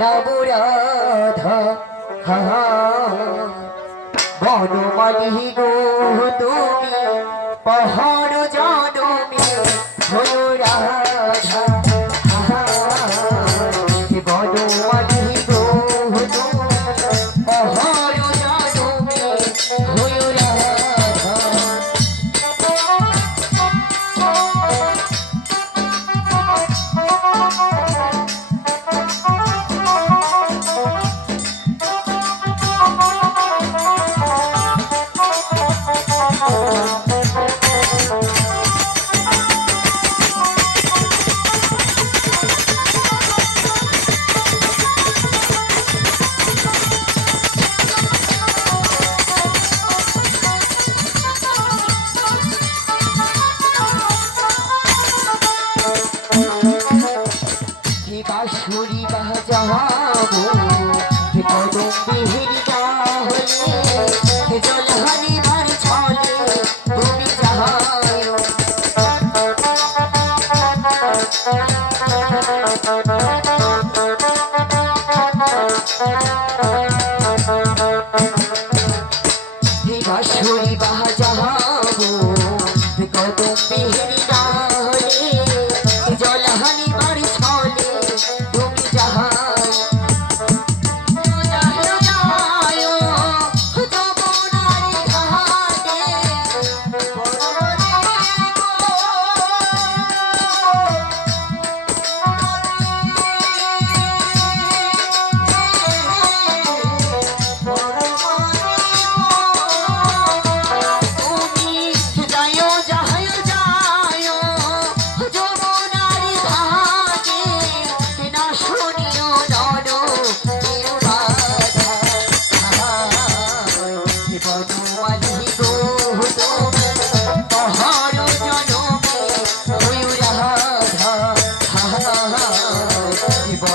নবরাধা হা বনমালিহীন তুমি ঘুরিবা যাব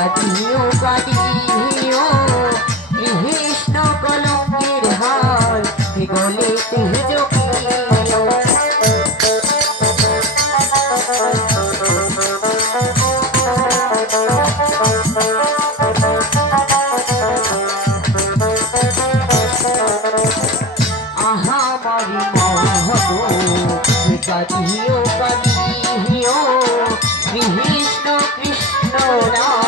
পাঠিও পাঠিও কৃষ্ণ কলঙ্কের হাল গলে তেজকে Krishna, Krishna, Ram.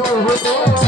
দুধে